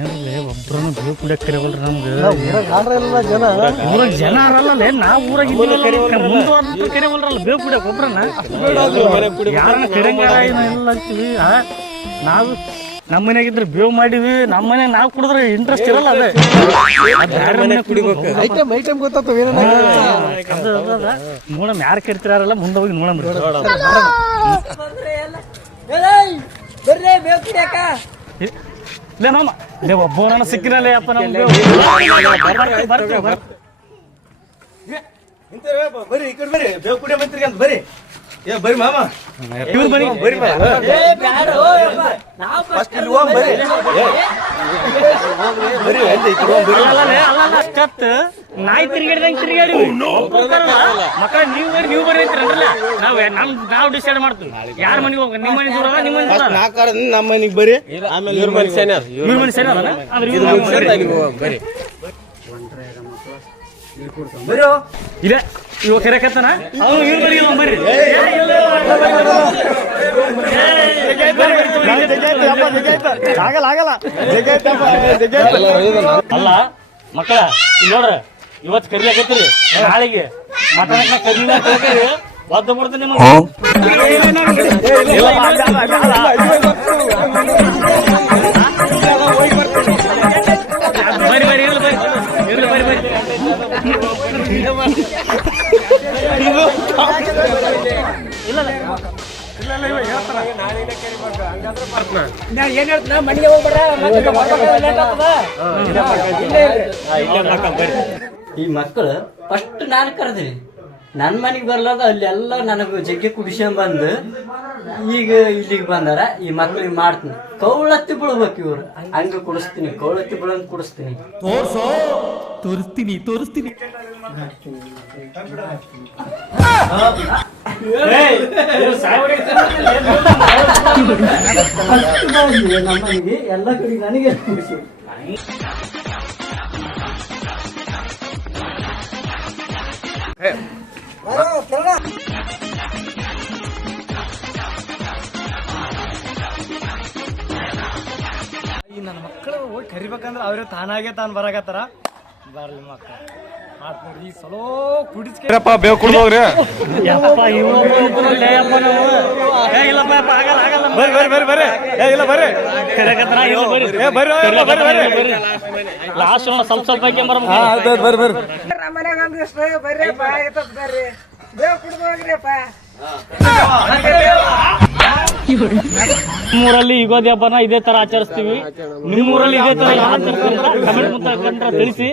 ಏನ್ರಿ ಒಬ್ಬರನ್ನು ಬೇವು ಕುಡಿಯಕ್ಕೆ ಕರಿವಲ್ರಿ ನಮ್ಗೆ ಊರಾಗ ಜನ ಅರಲ್ಲೇ ನಾವು ಊರಾಗ ಮುಂದುವರೆದ ಕರಿವಲ್ರಲ್ಲ ಬೇವು ಕುಡಿಯಕ್ಕೆ ಒಬ್ರನ್ನ ಯಾರನ್ನ ಕರಿಯಂಗಾರ ಇಲ್ಲ ಅಂತೀವಿ. ನಾವು ನಮ್ಮ ಮನೆಯಾಗಿದ್ರೆ ಬೇವು ಮಾಡಿವಿ, ನಮ್ಮ ಮನೆಯಾಗ ನಾವು ಕುಡಿದ್ರೆ ಇಂಟ್ರೆಸ್ಟ್ ಇರಲ್ಲ. ಅದೇ ನೋಡಮ್ ಯಾರು ಕರಿತಾರಲ್ಲ ಮುಂದೆ ಹೋಗಿ ನೋಡಮ್. ಲೇ ಮಾಮ ಲೇ ಒಬ್ಬನ ಸಿಕ್ಕಿರಲ್ಲ ಅಪ್ಪ ನಮ್ಗೆ ಬರ್ರಿ ಈ ಕಡೆ ಬರ್ರಿ ಬೇವು ಕುಡಿಯ ಮಂತ್ರಿ ಅಂತ ಬರ್ರಿ. ಬರ್ರಿ ಮಾಮ ಇವ್ರು ಬನ್ನಿ ಬರ್ರಿ ಅಷ್ಟತ್ ನಾಯಿ ತಿರುಗಾಡಿದಂಗೆ ತಿರುಗಾಡಿ ಮಕ್ಕಳ ನೀವು ಬರೀ ಅಂತೀರಲ್ಲ. ನಾವು ಡಿಸೈಡ್ ಮಾಡ್ತೀವಿ ಯಾರ ಮನೆಗೆ ಹೋಗ. ನಿಮ್ಮ ಮನೆ ದೂರ ನಿಮ್ಮ ಮನೆ ನಮ್ಮ ಮನೆಗೆ ಬರ್ರಿ. ಆಮೇಲೆ ಇವ್ರ ಮನೆ ಸೇನೆ ಬರ್ರಿ ಇಲ್ಲ ಇವಾಗ ಕರೆಕತ್ತಾನ ಅವನು ಇವ್ರು ಬರೀ ಬರ್ರಿ. ಅಲ್ಲ ಮಕ್ಕಳ ನೋಡ್ರ ಇವತ್ತು ಕರಿಯಾಕತ್ತೀರಿ, ನಾಳೆಗೆ ಮಟನ್ ಕರಿ ಒದ್ದ ಬಿಡ್ತೀನಿ ನಿಮಗೆ. ಬರ್ರಿ ಬರ್ರಿ ಇರ್ಲಿ ಬರ್ರಿ ಇರ್ಲಿ ಬರ್ರಿ ಬರ್ರಿ. ಏನ್ ಹೇಳ್ತ ಮನೆಗೆ ಹೋಗ್ಬೇಡ. ಈ ಮಕ್ಕಳು ಫಸ್ಟ್ ನಾನು ಕರೆದ್ರಿ ನನ್ನ ಮನೆಗೆ ಬರ್ಲಾರ್ದ ಅಲ್ಲೆಲ್ಲ ನನಗೆ ಜಗ್ಗೆ ಕುಡಿಸ್ಕೊಂಬಂದು ಈಗ ಇಲ್ಲಿಗೆ ಬಂದಾರ. ಈ ಮಕ್ಳಿಗೆ ಮಾಡ್ತೀನಿ ಕೌಳತ್ತಿ ಬಿಡ್ಬೇಕು ಇವ್ರು. ಹಂಗ ಕುಡಿಸ್ತೀನಿ, ಕೌಳತ್ತಿ ಬಿಡಂಗ್ ಕುಡಿಸ್ತೀನಿ. ತೋರಿಸ್ತೀನಿ ನಮ್ಮ ಮನೆಗೆ ಎಲ್ಲ ಕಡೆ ನನಗೆ ಕುಡಿಸಿ. ಈ ನನ್ನ ಮಕ್ಕಳು ಹೋಗಿ ಕರಿಬೇಕಂದ್ರೆ ಅವ್ರೆ ತಾನಾಗೆ ತಾನು ಬರಾಕತ್ತಾರ. ಬರ್ಲಿ ಮಕ್ಕಳು ಮಾತ್ ನೋಡ್ರಿ ಈ ಸಲೋ ಕುಡಿಸ್ಕೇರಪ್ಪ ಬೇವು ಕುಡ್ದೋಗ್ರಿ. ಇಲ್ಲ ಬರ್ರಿ ಲಾಸ್ಟ್ ಸ್ವಲ್ಪ ಸ್ವಲ್ಪ ನಿಮ್ಮೂರಲ್ಲಿ ಯುಗಾದಿ ಹಬ್ಬನ ಇದೇ ತರ ಆಚರಿಸ್ತೀವಿ. ನಿಮ್ಮೂರಲ್ಲಿ ಇದೇ ತರ ಆಚರಿಸ್ತೀವಿ ಕಮೆಂಟ್ ಮುಖಾಂತರ ತಿಳಿಸಿ.